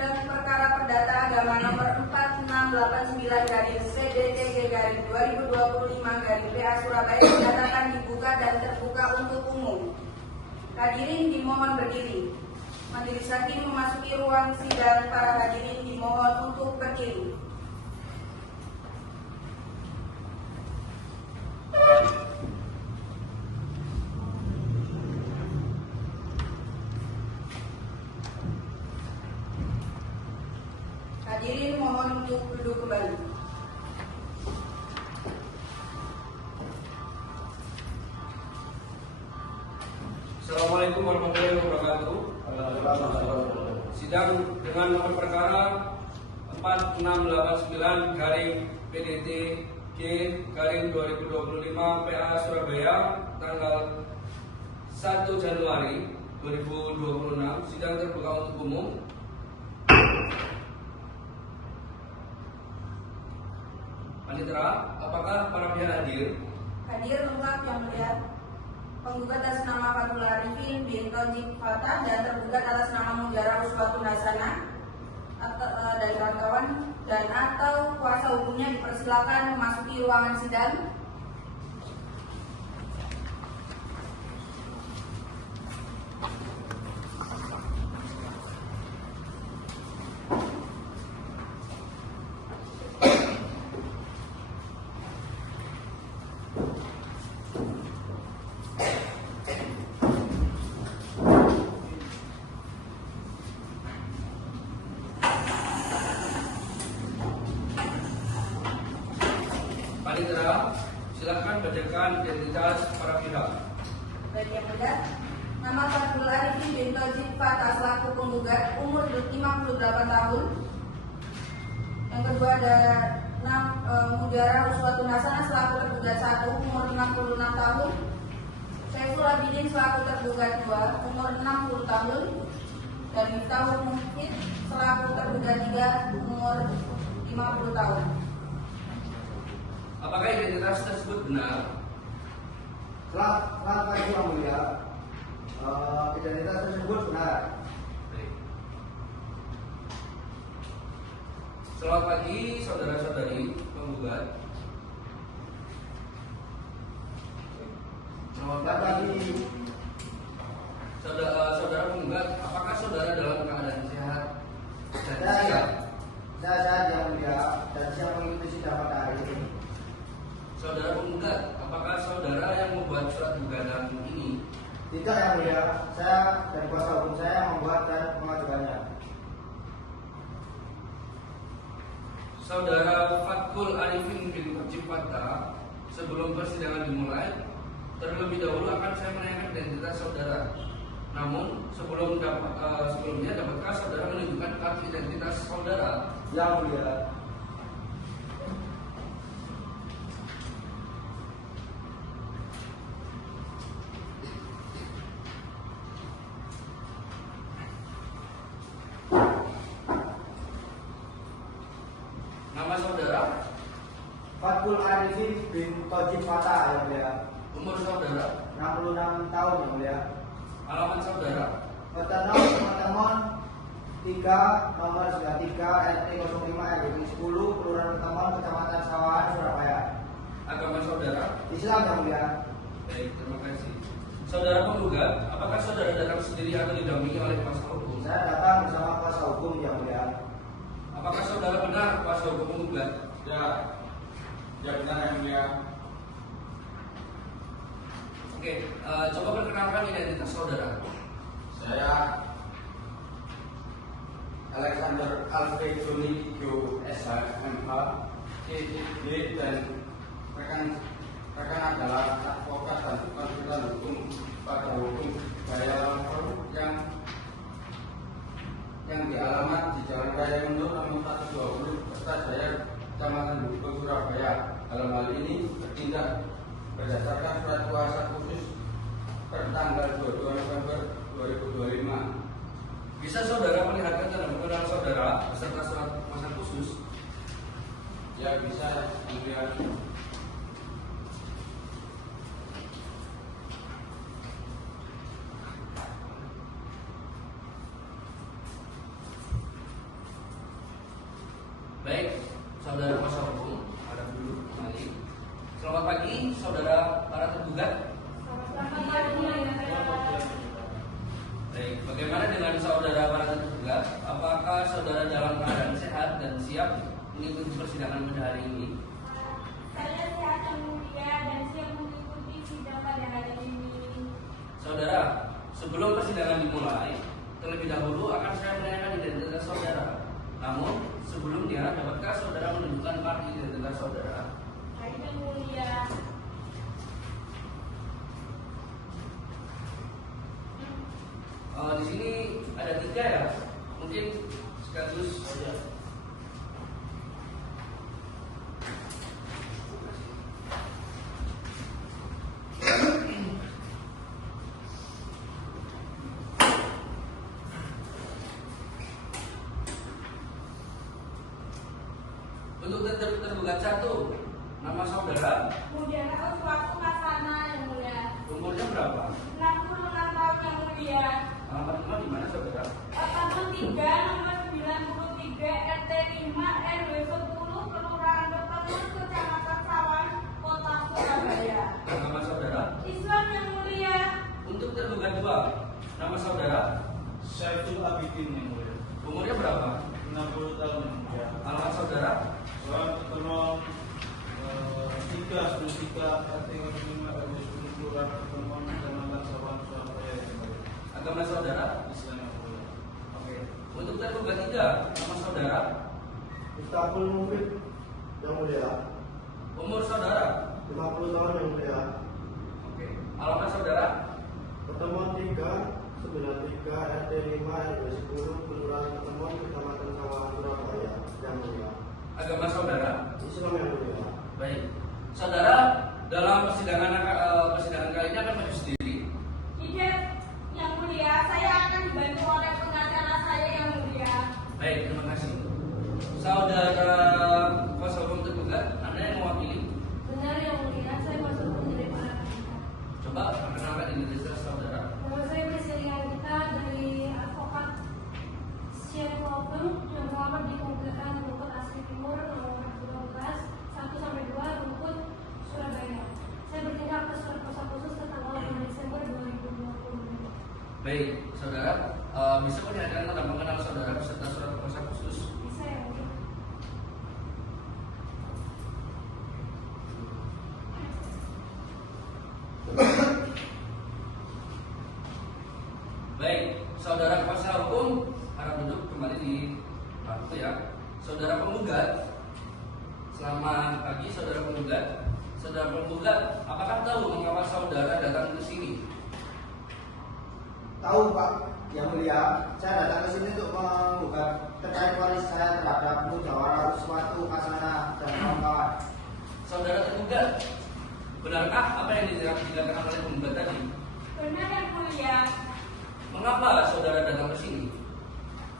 sidang perkara perdata agama nomor 4689/CDTG/2025/PA Surabaya dinyatakan dibuka dan terbuka untuk umum. Hadirin dimohon berdiri. Majelis Hakim memasuki ruang sidang. Para hadirin dimohon untuk berdiri. Hadirin mohon untuk duduk kembali. Assalamualaikum warahmatullahi wabarakatuh. Sidang dengan nomor perkara 4689/PDTG/2025 PA Surabaya tanggal 1 Januari 2026. Sidang terbuka untuk umum. Panitera, apakah para pihak hadir? Hadir lengkap yang mulia. Penggugat atas nama Fathul Arifin bin Tojib Fatah dan tergugat atas nama Mujara Uswatun Hasanah dari kawan-kawan dan atau kuasa hukumnya dipersilakan memasuki ruangan sidang. Panitera, silakan bacakan identitas para pihak. Baik yang mulia, nama Fathul Arifin bin Tojib Fatah selaku penggugat, umur 58 tahun. Yang kedua ada Mujara Uswatun Hasanah selaku tergugat 1, umur 56 tahun. Saiful Abidin selaku tergugat 2, umur 60 tahun. Dan Miftahul Mukid selaku tergugat 3, umur 50 tahun. Apakah identitas tersebut benar? Selamat pagi Yang Mulia. Identitas tersebut benar. Baik. Selamat pagi saudara-saudari penggugat. Selamat pagi saudara penggugat. Apakah saudara dalam keadaan sehat dan siap? Saya sehat Yang Mulia dan siap mengikuti sidang pada hari ini. Saudara penggugat, apakah saudara yang membuat surat gugatan ini? Tidak Yang Mulia, saya dan kuasa hukum saya yang membuat dan mengajukannya. Saudara Fathul Arifin bin Tojib Fatah, sebelum persidangan dimulai, terlebih dahulu akan saya menanyakan identitas saudara. Namun sebelumnya dapatkah saudara menunjukkan kartu identitas saudara? Yang Mulia. Nama saudara? Fathul Arifin bin Tojib Fatah Yang Mulia. Umur saudara? 66 tahun Yang Mulia. Alamat saudara? Peternak Pertemuan 3 nomor 93 RT 05 RW 10 Kelurahan Pertemuan Kecamatan Sawahan Surabaya. Agama saudara? Islam Yang Mulia. Baik, terima kasih. Saudara penggugat, apakah saudara datang sendiri atau didampingi oleh kuasa hukum? Saya datang bersama kuasa hukum Yang Mulia. Apakah saudara benar kuasa hukum penggugat? Ya benar Yang Mulia. Oke, coba perkenalkan identitas saudara. Saya Alexander Alfred Joni Gio SHMH CCD dan rekan adalah advokat dan konsultan hukum pada hukum Jaya Lampur yang dialamat di Jalan Raya Mendut nomor 120 Kertajaya Kecamatan Bukit Surabaya. Dalam hal ini bertindak berdasarkan surat kuasa khusus bertanggal 22 November 2025. Bisa saudara melihatkan tanda pengenal saudara beserta surat kuasa khusus? Ya bisa melihat. saudara dalam keadaan sehat dan siap mengikuti persidangan pada hari ini? Saya sehat yang mulia dan siap mengikuti sidang pada hari ini. Saudara, sebelum persidangan dimulai, terlebih dahulu akan saya menanyakan identitas saudara. Namun, sebelumnya, dapatkah saudara menunjukkan kartu identitas saudara? Baik yang mulia. Di sini ada 3 ya, mungkin sekaligus saja. Untuk tergugat 1, nama saudara, Mudiana Uswatu Kasana yang mulia. umurnya berapa? 66 tahun yang mulia. Alamat rumah di mana saudara? Apartemen 3 nomor 93 RT 5 RW 10 Kelurahan Petemun Kecamatan Sawan Kota Surabaya. Nama saudara? Islam yang mulia. Untuk tergugat 2, nama saudara, Syaiful Abidin yang mulia, umurnya berapa? 60 tahun yang mulia. Alamat saudara? Orang Pertemuan 3 RT 5 RW 10 Kelurahan Pertemuan Kecamatan Sawan Surabaya yang mulia. Agama saudara? Islam yang mulia. Oke. Untuk tergugat 3, nama saudara, Mustaqul Mufid yang mulia, umur saudara? 50 tahun yang mulia, Oke. Alamat saudara? Pertemuan 393 RT 5 RW 10 Kelurahan Pertemuan Kecamatan Sawangan Surabaya yang mulia, Agama saudara? Islam yang mulia. Baik. Saudara, dalam persidangan kali ini akan maju sendiri. Tidak yang mulia. Saya akan dibantu oleh pengacara saya yang mulia. Baik, terima kasih. Saudara kuasa hukum tergugat, Anda yang mewakili. Benar yang mulia. Saya masuk menjadi para pengacara. Coba perkenalkan identitas saudara. Nama saya Priscilia Gita dari advokat Syekh Maupun yang melamar di Kemuliaan Rumput Asri Timur nomor 12 1-2 Rumput Surabaya. Saya bertindak atas surat kuasa khusus tanggal 5 Desember 2020. Baik, saudara, bisa perlihatkan tanda mengenal saudara beserta surat kuasa khusus. Bisa ya mulia. Baik, saudara kuasa hukum harap duduk kembali di bangku ya. Saudara penggugat, selamat pagi saudara penggugat. Saudara penggugat, apakah tahu mengapa saudara datang ke sini? Tahu Pak, yang mulia, saya datang ke sini untuk menggugat terkait waris saya terhadap Mujawara Uswatu Kasana dan kawan-kawan. Saudara tergugat, benarkah apa yang dikatakan oleh penggugat tadi? Benar yang mulia. Mengapa saudara datang ke sini?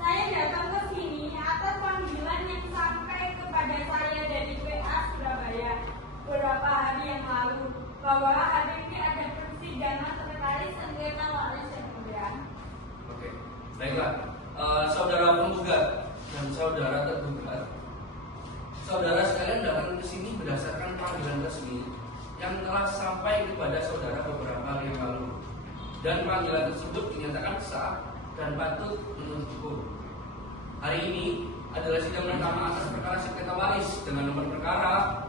Saya datang ke sini atas panggilan yang sampai kepada saya dari PA Surabaya beberapa hari yang lalu bahwa hari ini ada persidangan terkait sengketa waris yang mulia. Oke, baiklah. Saudara penggugat dan saudara tergugat, saudara sekalian datang ke sini berdasarkan panggilan resmi yang telah sampai kepada saudara beberapa hari yang lalu. Dan panggilan tersebut dinyatakan sah dan patut menurut hukum. Hari ini adalah sidang pertama atas perkara sengketa waris dengan nomor perkara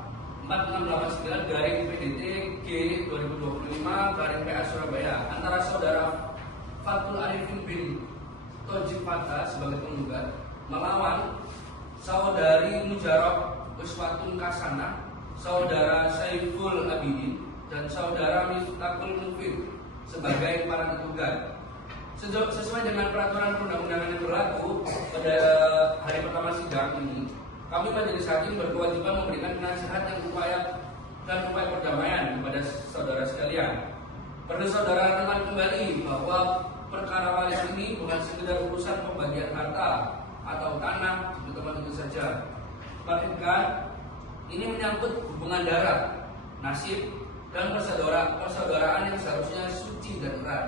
4689/PDT G 2025/PA Surabaya antara saudara Fatul Arifin bin Tojib Fata sebagai penggugat melawan saudari Mujarab Uswatun Kasana, saudara Saiful Abidin, dan saudara Miftahul Mufid sebagai para tergugat. Sesuai dengan peraturan perundang-undangan yang berlaku pada hari pertama sidang ini, kami majelis hakim berkewajiban memberikan nasihat dan upaya perdamaian kepada saudara sekalian. Perlu saudara renungkan kembali bahwa perkara waris ini bukan sekedar urusan pembagian harta atau tanah teman-teman itu saja. Bahkan ini menyangkut hubungan darah, nasib, dan persaudaraan yang seharusnya suci dan erat.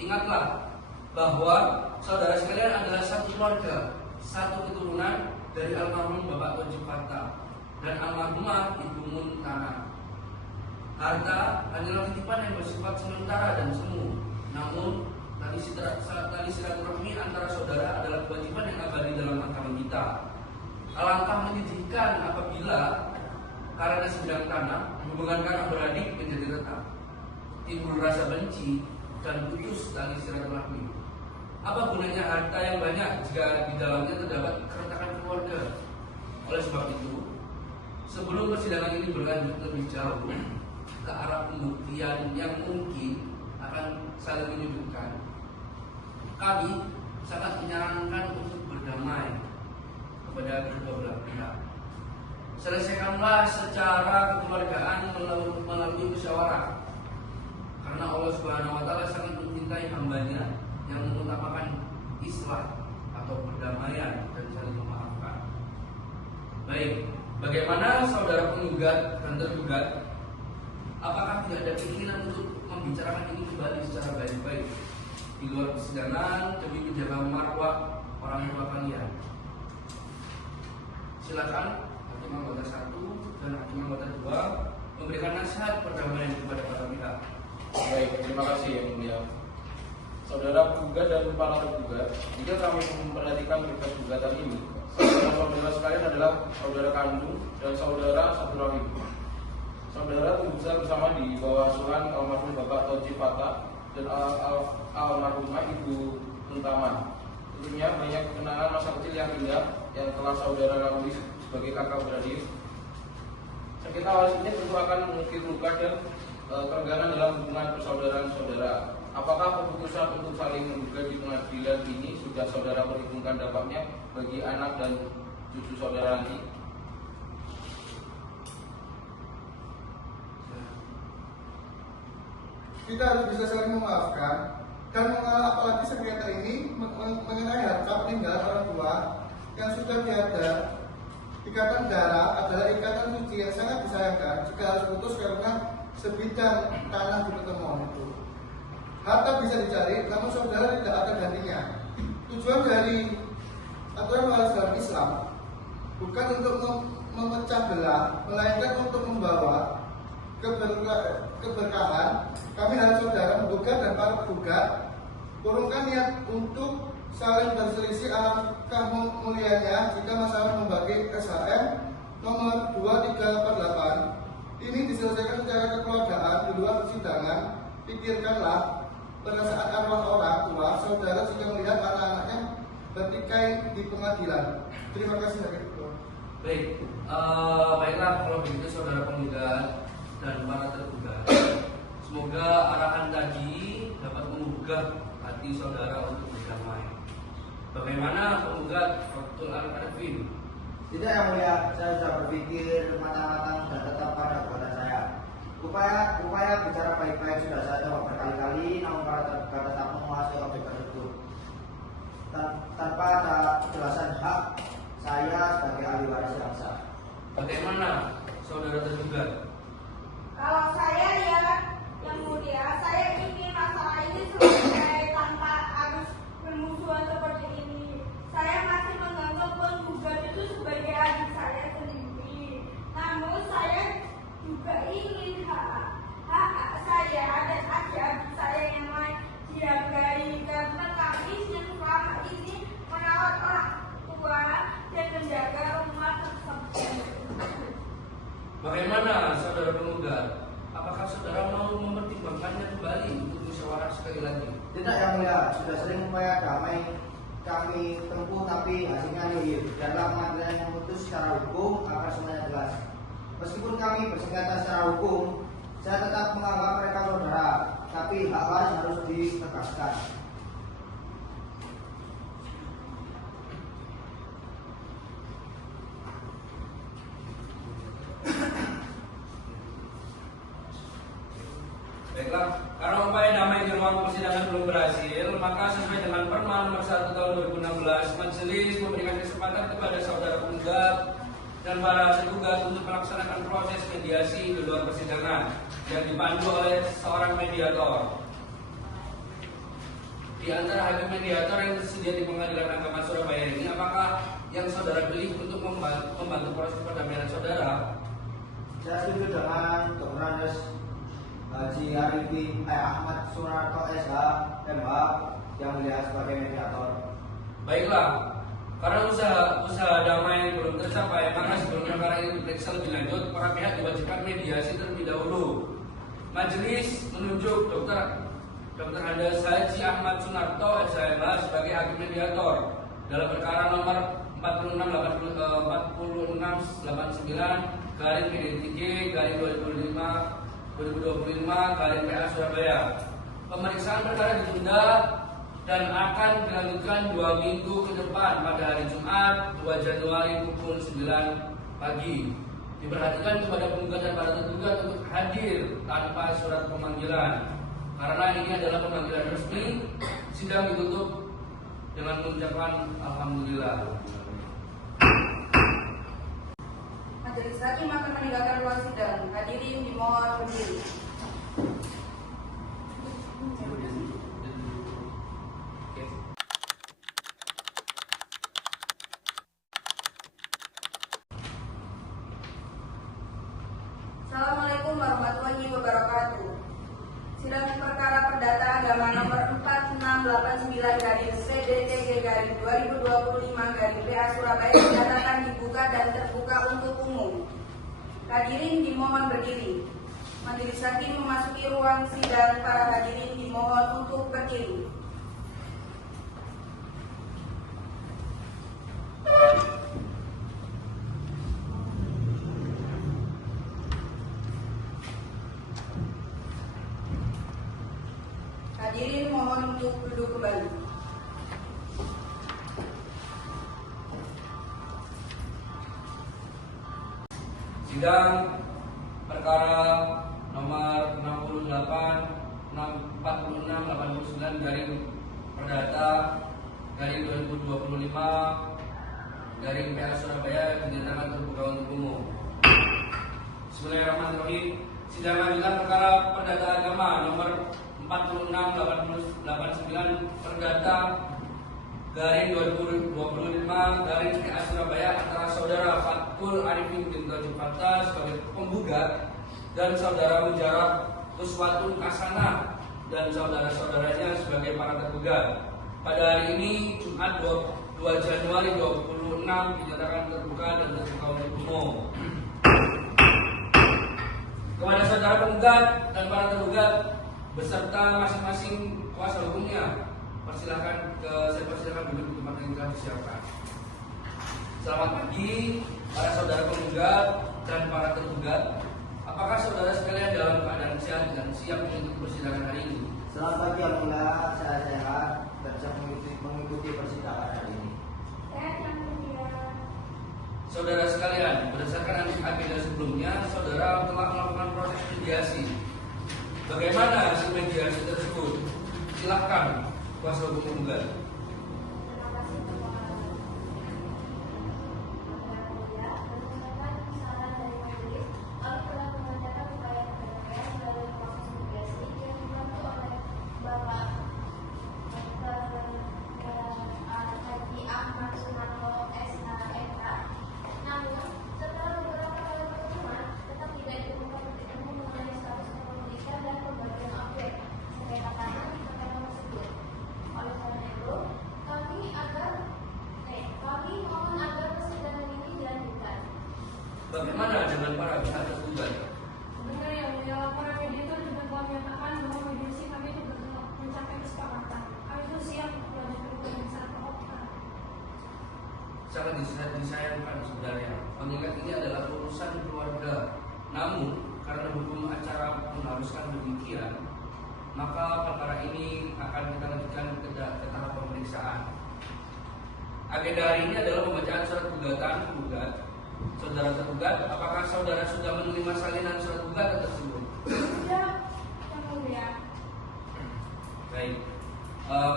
Ingatlah bahwa saudara sekalian adalah satu keluarga, satu keturunan dari almarhum Bapak Tojib Fata dan almarhumah Ibu Muntana. Harta hanyalah titipan yang bersifat sementara dan semu. Namun tali silaturahmi antara saudara adalah kewajiban yang abadi dalam kita. Alangkah menyedihkan apabila karena sebidang tanah hubungan kakak beradik menjadi retak, timbul rasa benci dan putus tali silaturahmi. Apa gunanya harta yang banyak jika di dalamnya terdapat keretakan keluarga? Oleh sebab itu, sebelum persidangan ini berlanjut lebih jauh ke arah pembuktian yang mungkin akan saling menyudutkan, kami sangat menyarankan untuk berdamai kepada kedua belah pihak. Selesaikanlah secara kekeluargaan melalui musyawarah, karena Allah Subhanahu wa Ta'ala sangat mencintai hambanya yang mengutamakan islah atau perdamaian dan saling memaafkan. Baik, bagaimana saudara penggugat dan tergugat? Apakah tidak ada keinginan untuk membicarakan ini kembali secara baik-baik di luar persidangan demi menjaga marwah orang tua kalian? Silakan hakim anggota 1 dan hakim anggota 2 memberikan nasihat perdamaian kepada para pihak. Baik, terima kasih yang mulia. Saudara penggugat dan para tergugat, jika kami memperhatikan berkas gugatan ini, saudara-saudara sekalian adalah saudara kandung dan saudara satu rahim. Saudara tumbuh besar bersama di bawah asuhan almarhum Bapak Tojib Fatah dan almarhumah Ibu Muntaman. Tentunya banyak kenangan masa kecil yang indah yang telah saudara lalui sebagai kakak beradik. Sengketa waris ini tentu akan mengukir luka dan kerenggangan dalam hubungan persaudaraan saudara. Apakah keputusan untuk saling menggugat di pengadilan ini sudah saudara perhitungkan dampaknya bagi anak dan cucu saudara nanti? Kita harus bisa saling memaafkan dan mengalah, apalagi sengketa ini mengenai harta peninggalan orang tua yang sudah tiada. Ikatan darah adalah ikatan suci yang sangat disayangkan jika harus putus karena sebidang tanah di pertemuan itu. Harta bisa dicari, namun saudara tidak ada gantinya. Tujuan dari aturan waris dalam Islam bukan untuk memecah belah, melainkan untuk membawa keberkahan. Kami harus saudara menggugat dan para penggugat urungkan niat untuk saling berselisih. Alangkah mulianya jika masalah membagi SHM nomor 2388 ini diselesaikan secara kekeluargaan di luar persidangan. Pikirkanlah pada saat arwah orang tua saudara jika melihat anak-anaknya bertikai di pengadilan. Terima kasih Hakim Ketua. Baik, baiklah kalau begitu saudara penggugat dan para tergugat, semoga arahan tadi dapat menggugah hati saudara untuk berdamai. Bagaimana penggugat Fathul Arifin? Tidak yang mulia, saya sudah berpikir matang-matang dan tetap pada gugatan saya. Upaya bicara baik-baik sudah saya coba berkali-kali, namun para tergugat tetap menguasai objek tersebut. Tanpa ada kejelasan hak saya sebagai ahli waris yang sah. Bagaimana saudara tergugat? Kalau saya ya yang mulia, saya ingin masalah ini selesai tanpa harus bermusuhan seperti ini. Saya masih menganggap penggugat itu sebagai adik saya sendiri. Namun saya juga ingin hak saya dan adik-adik saya yang lain dihargai, karena kami yang selama ini merawat orang tua dan menjaga rumah tersebut. Bagaimana saudara penggugat? Apakah saudara mau mempertimbangkannya kembali untuk musyawarah sekali lagi? Tidak yang mulia, sudah sering upaya damai kami tempuh tapi hasilnya nihil. Dalam pengadilan yang memutus secara hukum agar semuanya jelas. Meskipun kami bersengketa secara hukum, saya tetap menganggap mereka saudara, tapi hak waris harus ditegaskan. Baiklah, karena upaya damai di ruang persidangan belum berhasil, maka sesuai dengan Perma nomor 1 tahun 2016, majelis memberikan kesempatan kepada saudara penggugat dan para tergugat untuk melaksanakan proses mediasi di luar persidangan yang dipandu oleh seorang mediator. Di antara hakim mediator yang tersedia di Pengadilan Agama Surabaya ini, apakah yang saudara pilih untuk membantu proses perdamaian saudara? Saya setuju dengan Dr. Andes Haji Arifin Ahmad Sunarto SH MH yang mulia sebagai mediator. Baiklah, karena usaha tercapai, maka sebelum perkara ini diperiksa lebih lanjut, para pihak diwajibkan mediasi terlebih dahulu. Majelis menunjuk Dr. Andes Haji Ahmad Sunarto SHMH sebagai hakim mediator dalam perkara nomor 4689/PDTG/2025/2025 Surabaya. Pemeriksaan perkara ditunda dan akan dilanjutkan 2 minggu ke depan pada hari Jumat 2 Januari pukul 9 pagi. Diperhatikan kepada penggugat dan para tergugat untuk hadir tanpa surat pemanggilan. Karena ini adalah pemanggilan resmi, sidang ditutup dengan mengucapkan alhamdulillah. Majelis hakim akan meninggalkan ruang sidang. Hadirin dimohon berdiri. Assalamualaikum warahmatullahi wabarakatuh. Sidang perkara perdata agama nomor 4689/PDTG/2025/PA Surabaya dinyatakan dibuka dan terbuka untuk umum. Hadirin dimohon berdiri. Majelis hakim memasuki ruang sidang. Para hadirin dimohon untuk berdiri. Hadirin mohon untuk duduk kembali. Sidang perkara nomor 68/46/89 garing perdata garing 2025 garing PA Surabaya dinyatakan terbuka untuk umum. Bismillahirrahmanirrahim. Sidang lanjutan perkara perdata agama nomor 46/89 perdata garing 2025 garing PA Surabaya antara saudara Fatkul Arifin bin Fattah sebagai penggugat dan saudara Mujarab Uswatun Hasanah dan saudara-saudaranya sebagai para tergugat. Pada hari ini Jumat 2 Januari 2026 dinyatakan terbuka dan terbuka untuk umum. Kepada saudara penggugat dan para tergugat beserta masing-masing kuasa hukumnya, saya persilakan duduk di tempat yang telah disiapkan. Selamat pagi para saudara penggugat dan para tergugat. Apakah saudara sekalian dalam keadaan sehat dan siap mengikuti persidangan hari ini? Selamat pagi Alhamdulillah, saya sehat dan siap mengikuti persidangan hari ini. Sehat yang mulia. Saudara sekalian, berdasarkan agenda sebelumnya, saudara telah melakukan proses mediasi. Bagaimana hasil mediasi tersebut? Silakan kuasa hukum penggugat. Terima kasih kepada berdasarkan saran dari majelis, kami telah mengerjakan upaya pendampingan melalui proses mediasi yang dibantu oleh Bapak Dr. Haji Ahmad Sunarto SHMH. Namun, setelah beberapa kali pertemuan, tetap tidak ditemukan titik temu mengenai status kepemilikan dan pembagian objek sengketa tanah di perkara tersebut. Oleh karena itu, kami mohon agar persidangan ini dilanjutkan. Bagaimana dengan para pihak tergugat? Benar yang mulia, para mediator juga telah menyatakan bahwa mediasi kami itu mencapai kesepakatan. Kami itu siap melanjutkan pemeriksaan pokok. Sangat disayangkan sebenarnya, mengingat ini adalah urusan keluarga. Namun, karena hukum acara mengharuskan demikian, maka perkara ini akan kita lanjutkan ke tahap pemeriksaan. Agenda hari ini adalah pembacaan surat gugatan penggugat. Saudara tergugat, apakah saudara sudah menerima salinan surat gugatan tersebut? Sudah, yang mulia. Baik.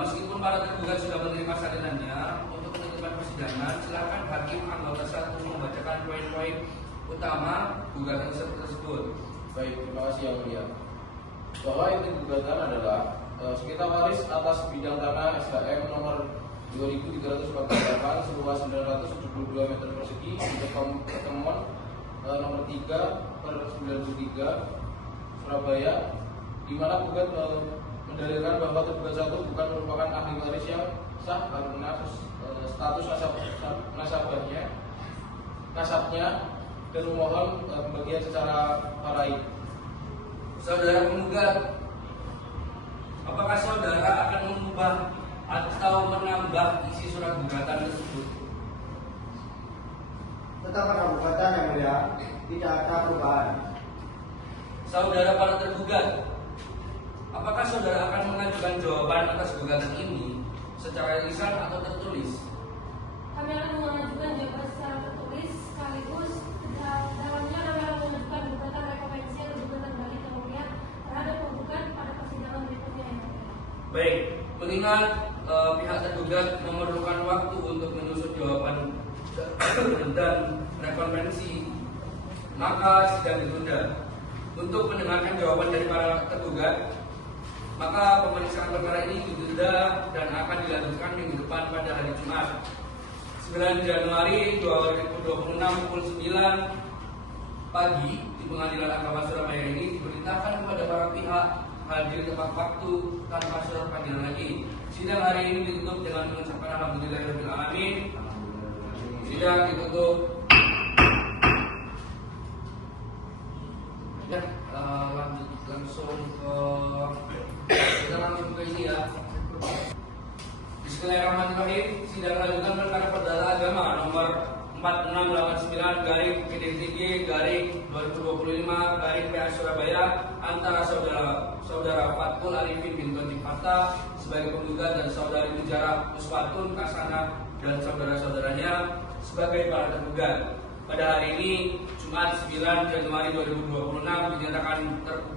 Meskipun para tergugat sudah menerima salinannya, untuk penutupan persidangan, silakan hakim anggota 1 membacakan poin-poin utama gugatan tersebut. Baik, terima kasih yang mulia. Bahwa inti gugatan adalah sengketa waris atas bidang tanah SHM nomor 2348 seluas 972 meter persegi untuk pertemuan nomor 3/93 Surabaya, di mana penggugat mendalilkan bahwa tergugat 1 bukan merupakan ahli waris yang sah karena status nasabahnya nasabnya dan memohon pembagian secara faraid. Saudara penggugat, apakah saudara akan mengubah atau menambah isi surat gugatan tersebut? Tetap pada gugatan yang mulia, tidak ada perubahan. Saudara para tergugat, apakah saudara akan mengajukan jawaban atas gugatan ini secara lisan atau tertulis? Kami akan mengajukan jawaban secara tertulis sekaligus dalamnya kami akan mengajukan gugatan rekomensi yang digunakan kembali ke mulia terhadap penggugat pada persidangan berikutnya yang mulia. Baik, mengingat pihak tergugat memerlukan waktu untuk menyusun jawaban dan rekonvensi, maka sidang ditunda. Untuk mendengarkan jawaban dari para tergugat, maka pemeriksaan perkara ini ditunda dan akan dilanjutkan minggu depan pada hari Jumat 9 Januari 2026 pukul 9 pagi di Pengadilan Agama Surabaya ini diperintahkan kepada para pihak hadir tepat waktu tanpa surat panggilan lagi. Sidang hari ini ditutup dengan mengucapkan alhamdulillahirabbil alamin. Sidang ditutup. Ya, lanjut langsung ke ini ya. Bismillahirrahmanirrahim. Sidang lanjutan perkara perdata agama nomor 4689/PDTG/2025/PA Surabaya antara saudara Fatkul Arifin bin Tojib Fattah sebagai penggugat dan saudari Mujara Uswatun Kasana dan saudara-saudaranya sebagai para tergugat. Pada hari ini Jumat 9 Januari 2026 dinyatakan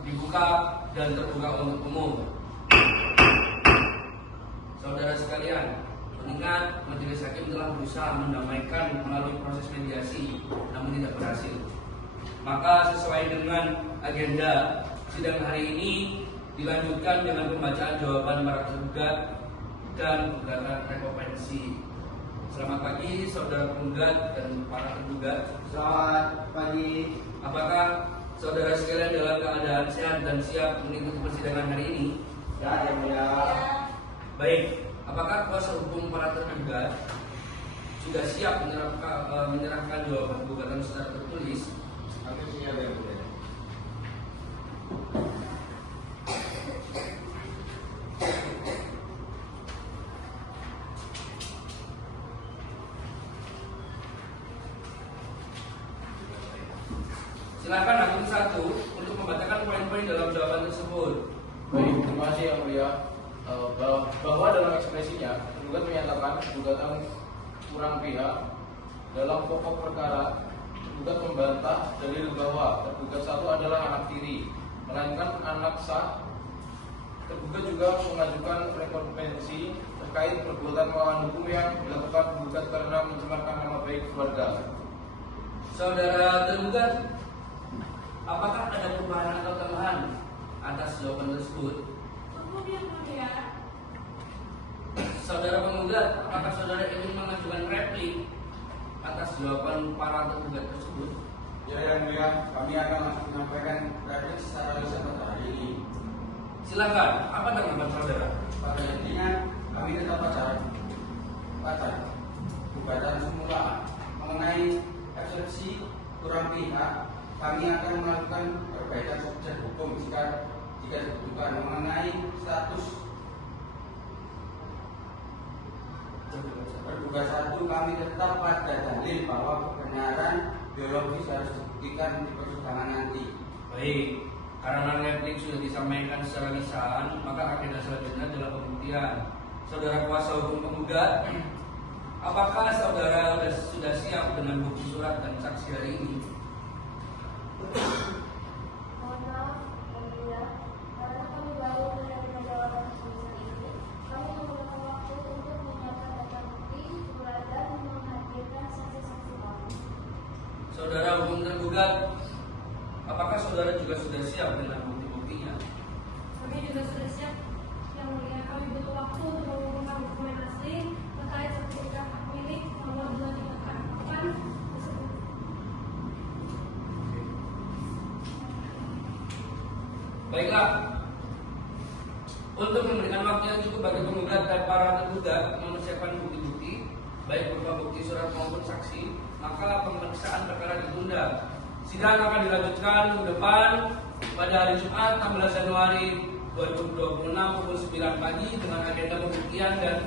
dibuka dan terbuka untuk umum. Saudara sekalian, mengingat majelis hakim telah berusaha mendamaikan melalui proses mediasi namun tidak berhasil, maka sesuai dengan agenda sidang hari ini dilanjutkan dengan pembacaan jawaban para tergugat dan gugatan rekovensi. Selamat pagi saudara penggugat dan para tergugat. Selamat pagi. Apakah saudara sekalian dalam keadaan sehat dan siap mengikuti persidangan hari ini? Ya, yang mulia. Baik, apakah kuasa hukum para tergugat sudah siap menyerahkan jawaban gugatan secara tertulis? Kami siap yang mulia. Silakan hakim satu untuk membacakan poin-poin dalam jawaban tersebut. Baik, terima kasih yang mulia. Bahwa dalam ekspresinya tergugat menyatakan gugatan kurang pihak dalam pokok perkara. Tergugat membantah dalil bahwa tergugat satu adalah anak tiri, melainkan anak sah. Tergugat juga mengajukan rekonvensi terkait perbuatan melawan hukum yang dilakukan tergugat karena mencemarkan nama baik keluarga. Saudara tergugat, apakah ada perubahan atau tambahan atas jawaban tersebut? Kemudian mulia, Saudara penggugat, apakah saudara ingin mengajukan replik atas jawaban para tergugat tersebut? Ya yang mulia, kami akan langsung menyampaikan replik secara lisan pada hari ini. Silakan, apa tanggapan saudara? Pada intinya kami tetap pada gugatan semula mengenai eksepsi kurang pihak. Kami akan melakukan perbaikan subjek hukum jika dibutuhkan mengenai status tergugat satu. Kami tetap pada dalil bahwa kebenaran biologis harus dibuktikan di persidangan nanti. Baik, karena replik sudah disampaikan secara lisan, maka agenda selanjutnya adalah pembuktian. Saudara kuasa hukum penggugat, apakah saudara sudah siap dengan bukti surat dan saksi hari ini? mohon maaf, yang mulia, karena kami baru menerima jawaban tulisan ini, kami membutuhkan waktu untuk menyiapkan data bukti, surat dan menghadirkan saksi-saksi kami. Saudara hukum tergugat, apakah saudara juga sudah siap dengan bukti-buktinya? Kami juga sudah siap, yang mulia. Kami butuh waktu untuk mengumpulkan dokumen asli terkait sertifikat hak milik nomor 2348 tersebut. Baiklah, untuk memberikan waktu yang cukup bagi penggugat dan para tergugat mempersiapkan bukti-bukti, baik berupa bukti surat maupun saksi, maka pemeriksaan perkara ditunda. Sidang akan dilanjutkan ke depan pada hari Jumat 16 Januari 2026 pukul 9 pagi dengan agenda pembuktian dan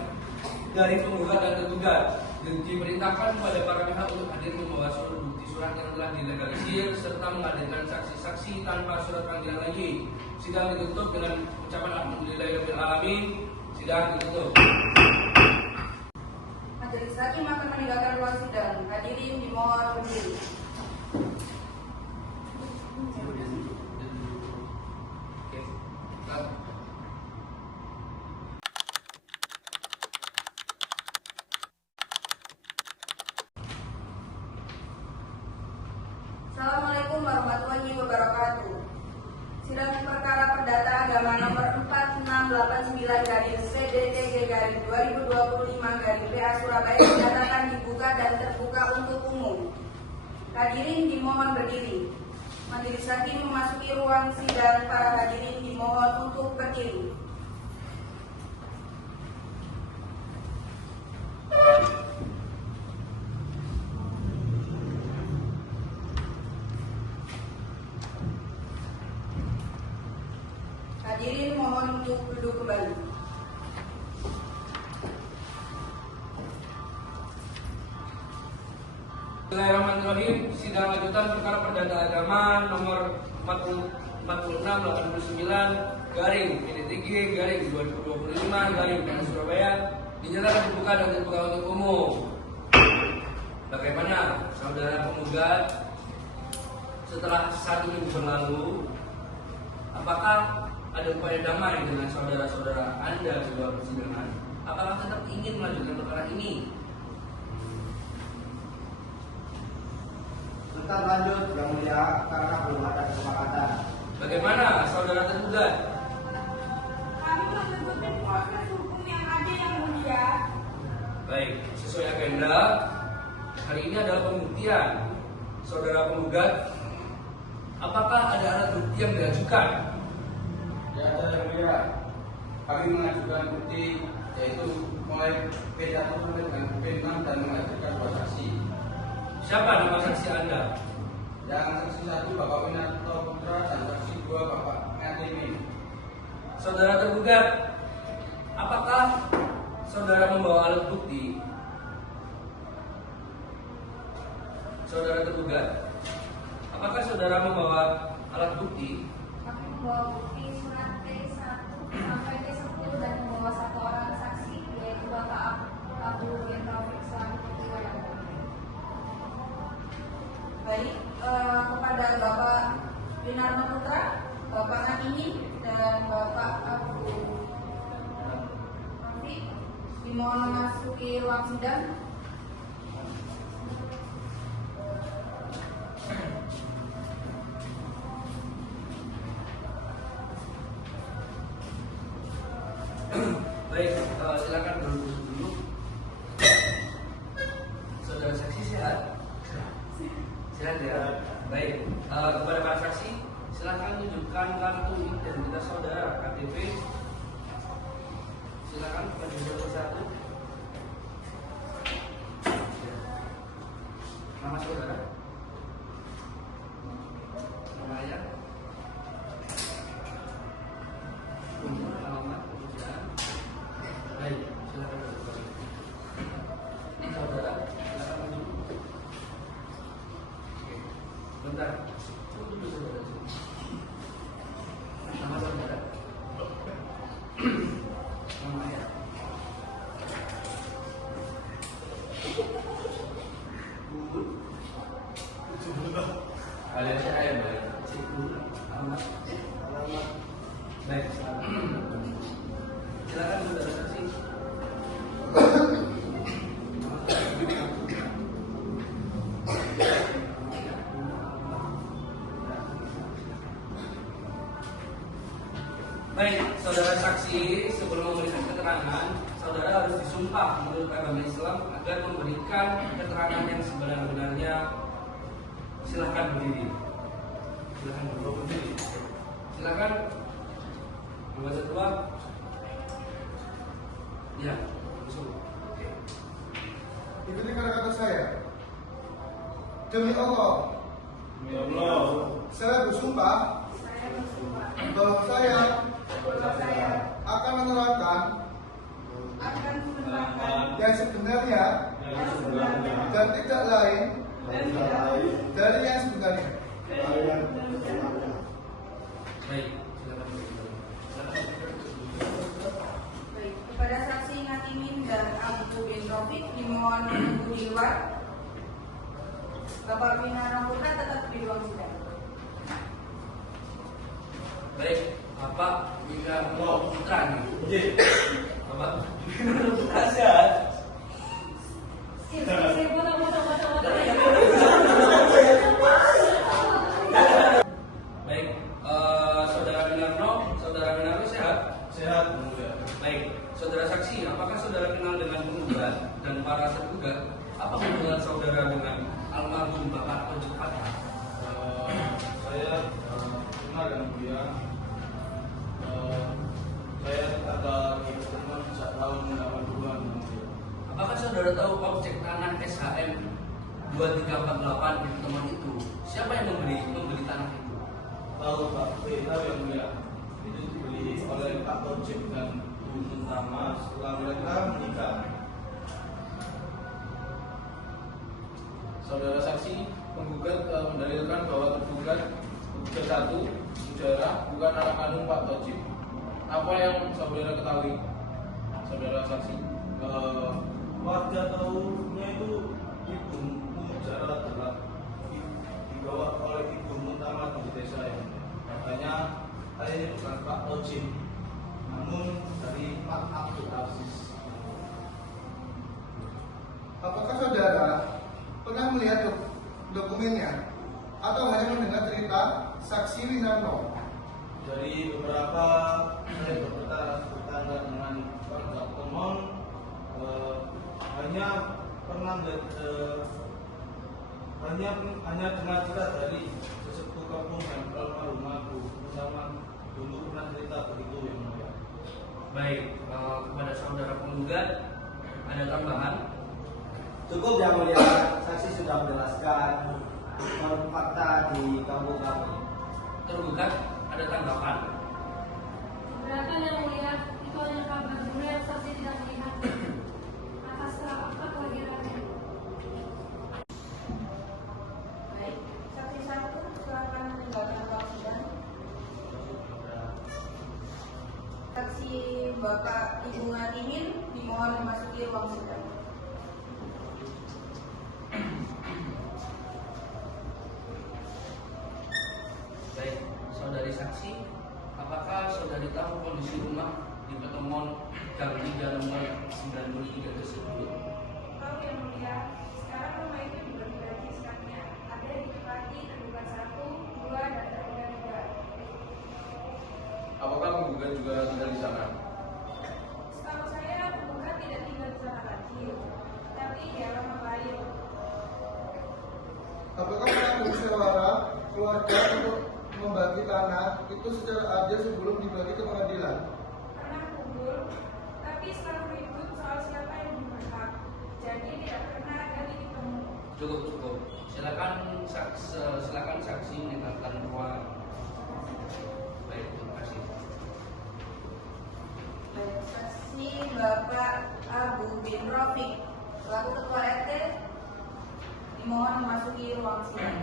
dari penggugat dan tergugat. Diperintahkan kepada para pihak untuk hadir membawa seluruh bukti surat yang telah dilegalisir serta menghadirkan saksi-saksi tanpa surat panggilan lagi. Sidang ditutup dengan ucapan alhamdulillahirabbil alamin. Sidang ditutup. Majelis hakim akan meninggalkan ruang sidang. Hadirin dimohon berdiri. Assalamualaikum warahmatullahi wabarakatuh. Sidang perkara perdata agama nomor 4689/CDTG/2025/PA Surabaya dinyatakan dibuka dan terbuka untuk umum. Hadirin dimohon berdiri. Majelis hakim memasuki ruang sidang. Para hadirin dimohon untuk berdiri. Hadirin mohon untuk duduk kembali. Bismillahirrahmanirrahim. Sidang lanjutan perkara perdata agama nomor 4689/PDTG/2025/PA Surabaya dinyatakan dibuka dan terbuka untuk umum. Bagaimana saudara penggugat setelah 1 minggu berlalu, apakah ada upaya damai dengan saudara-saudara Anda di luar persidangan? Apakah tetap ingin melanjutkan perkara ini? Tetap lanjut yang mulia karena belum ada kesepakatan. Bagaimana saudara tergugat? Kami mengikuti proses hukum yang ada yang mulia. Baik, sesuai agenda, hari ini adalah pembuktian. Saudara penggugat, apakah ada alat bukti yang diajukan? Ya, yang mulia, kami mengajukan bukti yaitu mulai P1 sampai dengan P6 dan mengajukan 2 saksi. Siapa nama saksi Anda? Yang saksi 1 Bapak Winarto Putra dan saksi 2 Bapak Ngatimi. Saudara tergugat, apakah saudara membawa alat bukti? Saudara tergugat, apakah saudara membawa alat bukti? Kami membawa bukti surat T1 sampai T10 dan membawa 1 orang saksi yaitu Bapak Abu Taufik selaku ketua yang mulia. Baik, kepada Bapak Winarto Putra, Bapak Ngatimi, dan Bapak Abu Taufik dimohon memasuki ruang sidang. Baik, silakan dulu. Saudara saksi sehat? Sehat ya. Baik, kepada para saksi, silakan tunjukkan kartu identitas saudara, KTP. Silakan pada satu. Nama saudara, nama ayah, umur, alamat, pekerjaan. Baik, silakan duduk. Saudara, silakan duduk. Oke, bentar. Tunggu dulu saudara. Nama saudara, nama ayah. Kalian saya yang baik. Alamat. Baik. Silakan saudara saksi. Baik, saudara saksi, sebelum memberikan keterangan, saudara harus disumpah menurut agama Islam agar memberikan keterangan yang sebenar-benarnya. Silahkan berdiri. Silahkan berdiri. Silahkan. Nomor kedua. Ya, langsung. Oke. Ikuti kata-kata saya. Demi Allah, saya bersumpah bahwa saya akan menerapkan yang sebenarnya dan tidak lain dari yang sebenarnya. Baik, silakan. Baik, kepada saksi Ngatimin dan Abu bin Rafiq dimohon menunggu di luar. Bapak Pina Rambutan tetap di ruang sidang. Baik, Bapak Wika Putra nih. Bapak Putra sehat. Baik, Saudara Minarno sehat? Sehat, mulia. Baik, saudara saksi, apakah saudara kenal dengan penggugat dan para tergugat? Apa hubungan saudara dengan almarhum Bapak Tojik Fatah? Saya kenal dengan dia. Saya ada di teman sejak tahun 80-an. Apakah saudara tahu objek tanah SHM 2348 di pertemuan itu? Siapa yang membeli tanah itu? Tahu Pak, tahu yang mulia. Itu dibeli oleh Pak Tojik dan Bu Muntama setelah mereka menikah. Saudara saksi, penggugat mendalilkan bahwa tergugat satu saudara bukan anak kandung Pak Tojik. Apa yang saudara ketahui, saudara saksi? Warga tahunya itu Ibu Mujara adalah dibawa oleh Ibu Muntama di desa ini. Katanya ini bukan Pak Tojik, namun dari Pak Abdul Aziz. Apakah saudara pernah melihat dokumennya atau hanya mendengar cerita saksi Winarno? Dari beberapa saya bertanya dengan warga Tomon, hanya pernah hanya dengar cerita dari sesepuh kampung yang almarhum bersama dulu pernah cerita begitu yang mulia. Baik, kepada saudara penggugat ada tambahan? Cukup yang mulia, saksi sudah menjelaskan fakta di kampung kami. Tergugat ada tanggapan? Keberatan yang mulia, itu hanya kabar dulu yang saksi tidak melihat. Atas fakta kelahirannya. Baik, saksi satu silakan meninggalkan ruang sidang. Saksi Bapak Ibu Ngatimin dimohon memasuki ruang sidang. Baik, saudari saksi, apakah saudari tahu kondisi rumah di pertemuan Gang 3 nomor 93 tersebut? Tahu yang mulia, sekarang rumah itu dibagi-bagi skapnya. Ada yang ditempati tergugat 1, 2, dan tergugat 3. Apakah penggugat juga tinggal di sana? Setahu saya, penggugat tidak tinggal di sana lagi, tapi di alamat lain. Apakah pernah bermusyawarah keluarga untuk membagi tanah itu secara adil sebelum dibagi ke pengadilan? Pernah kumpul, tapi selalu ribut soal siapa yang berhak. Jadi tidak pernah ada titik temu. Cukup. Silakan saksi meninggalkan ruang. Baik, terima kasih. Baik, saksi Bapak Abu bin Rafiq selaku Ketua RT dimohon memasuki ruang sidang.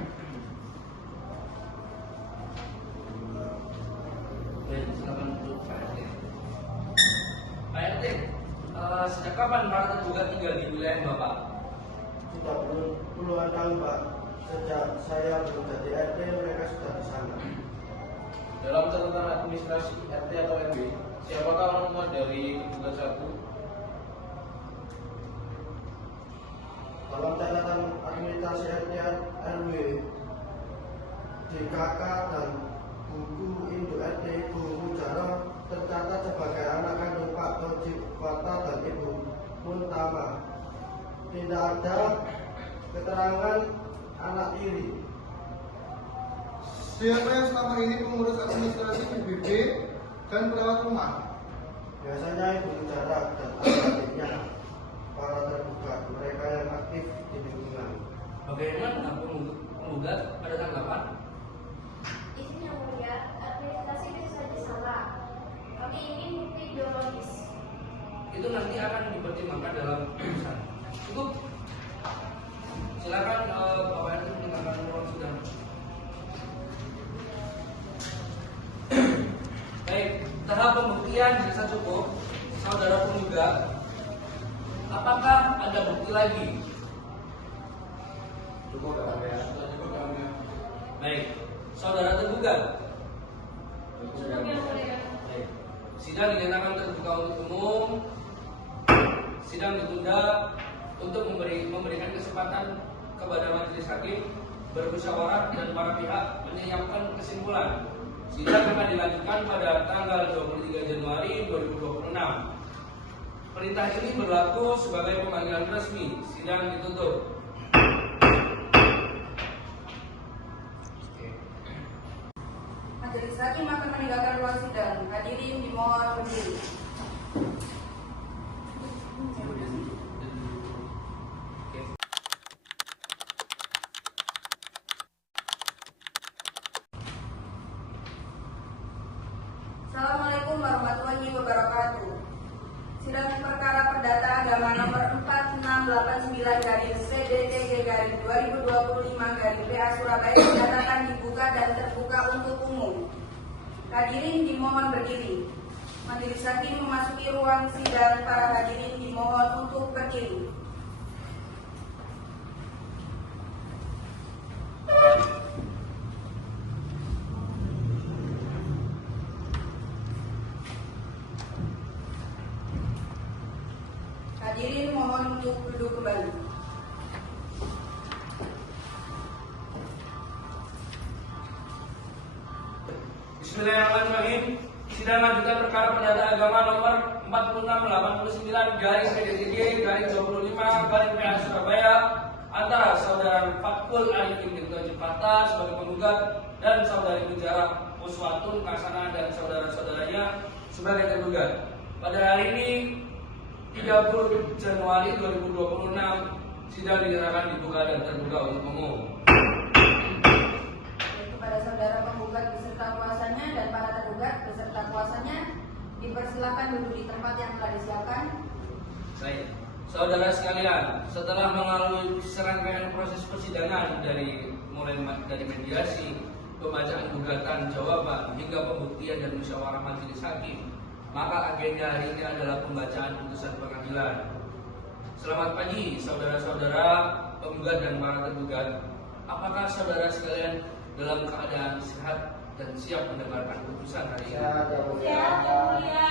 Baik, silakan duduk Pak RT. Pak RT, sejak kapan para tergugat tinggal di wilayah Bapak? Sudah puluhan tahun Pak. Sejak saya belum jadi RT mereka sudah di sana. Dalam catatan administrasi RT atau RW, siapakah orang tua dari tergugat satu? Dalam catatan administrasi RT RW, DKK dan buku induk RT Ibu Mujara tercatat sebagai anak kandung Pak Tojik Fatah dan Ibu Muntama. Tidak ada keterangan anak tiri. Siapa yang selama ini pengurus administrasi PBB dan perawat rumah? Biasanya Ibu Mujara dan adik-adiknya. para tergugat, mereka yang aktif di lingkungan. Bagaimana penggugat pada tanggapan? Izin yang mulia, administrasi bisa saja salah. Kami ingin bukti biologis. Itu nanti akan dipertimbangkan dalam putusan. Cukup. Silakan Bapak RT mendengarkan ruang sidang. Baik, tahap pembuktian bisa cukup. Saudara penggugat, apakah ada bukti lagi? Cukup ya. Baik, saudara tergugat. Cukup yang mulia. Baik. Sidang dinyatakan terbuka untuk umum. Sidang ditunda untuk memberikan kesempatan kepada majelis hakim bermusyawarah dan para pihak menyiapkan kesimpulan. Sidang akan dilanjutkan pada tanggal 23 Januari 2026. Perintah ini berlaku sebagai pemanggilan resmi. Sidang ditutup. Majelis hakim akan meninggalkan ruang sidang. Hadirin dimohon berdiri. Assalamualaikum warahmatullahi wabarakatuh. Sidang perkara perdata agama nomor 4689/CDTG/2025/PA Surabaya dinyatakan dibuka dan terbuka untuk umum. Hadirin dimohon berdiri. Majelis hakim memasuki ruang sidang. Para hadirin dimohon untuk berdiri. Hadirin mohon untuk duduk kembali. Bismillahirrahmanirrahim. Sidang lanjutan perkara perdata agama nomor 4689/CDTG/25/PA Surabaya antara saudara Fatkul Arifin bin Fattah sebagai penggugat dan saudari Mujarah Uswatun Kasana dan saudara-saudaranya sebagai tergugat. Pada hari ini 30 Januari 2026 sidang dinyatakan dibuka dan terbuka untuk umum. Kepada saudara penggugat beserta kuasanya dan para tergugat beserta kuasanya dipersilakan duduk di tempat yang telah disiapkan. Baik, saudara sekalian, setelah melalui serangkaian proses persidangan mulai dari mediasi, pembacaan gugatan, jawaban hingga pembuktian dan musyawarah majelis hakim, maka agenda hari ini adalah pembacaan putusan pengadilan. Selamat pagi saudara-saudara penggugat dan para tergugat. Apakah saudara sekalian dalam keadaan sehat dan siap mendengarkan putusan hari ini? Siap yang mulia.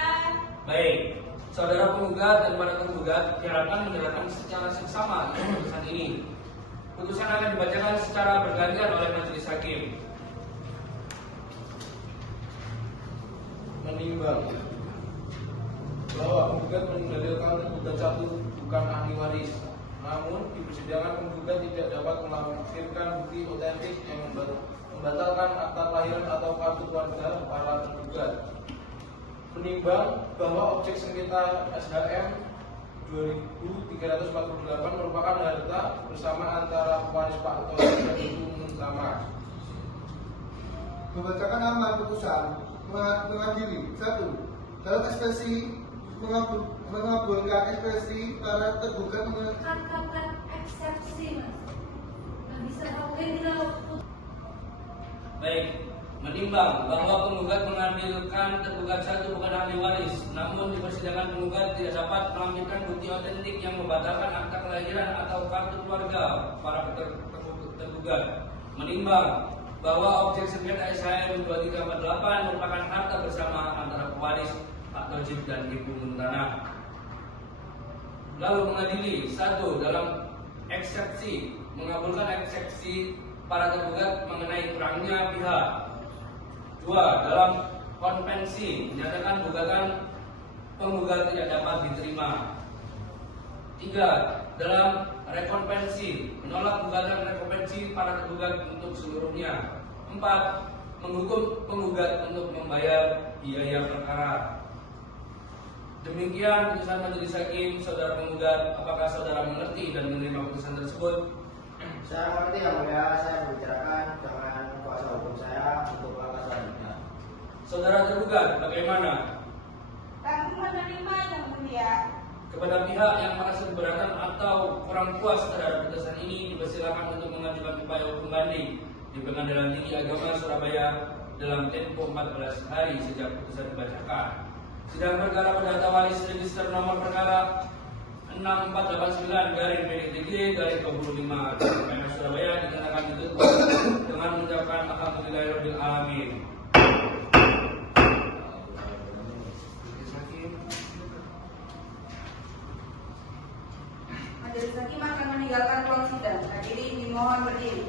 Baik, saudara penggugat dan para tergugat diharapkan mendengarkan secara seksama putusan ini. Putusan akan dibacakan secara bergantian oleh majelis hakim. Menimbang bahwa penggugat mendalilkan tergugat satu bukan ahli waris, namun di persidangan penggugat tidak dapat melampirkan bukti otentik yang membatalkan akta kelahiran atau kartu keluarga para tergugat. Menimbang bahwa objek sengketa SHM 2348 merupakan harta bersama antara pewaris Pak Tohir dan Ibu Muntama. Membacakan amal putusan mengadili 1. Dalam ekspresi mengabulkan ekspresi para tergugat Katakan eksepsi, Mas. Nggak bisa mungkin kita. Baik, menimbang bahwa penggugat mengambilkan tergugat satu bukan ahli waris, namun di persidangan penggugat tidak dapat melampirkan bukti otentik yang membatalkan akta kelahiran atau kartu keluarga para tergugat. Menimbang bahwa objek sengketa SHM 2348 merupakan harta bersama antara pewaris Pak Tojib dan Ibu Muntana. Lalu mengadili 1. Dalam eksepsi mengabulkan eksepsi para tergugat mengenai kurangnya pihak. 2. Dalam konvensi menyatakan gugatan penggugat tidak dapat diterima. 3. Dalam rekonvensi menolak gugatan rekonvensi para tergugat untuk seluruhnya. 4. Menghukum penggugat untuk membayar biaya perkara. Demikian putusan majelis hakim. Saudara penggugat, apakah saudara mengerti dan menerima putusan tersebut? Saya mengerti yang mulia, saya membicarakan dengan kuasa hukum saya untuk langkah selanjutnya. Saudara tergugat, bagaimana? Kami menerima yang mulia. Kepada pihak yang merasa keberatan atau kurang puas terhadap putusan ini, dipersilakan untuk mengajukan upaya hukum banding di Pengadilan Tinggi Agama Surabaya dalam tempo 14 hari sejak putusan dibacakan. Sidang perkara perdata waris register nomor perkara 6489/PDTG/25 PMS Surabaya dinyatakan ditutup dengan mengucapkan alhamdulillahirabbil alamin. Majelis hakim akan meninggalkan ruang sidang. Hadirin dimohon berdiri.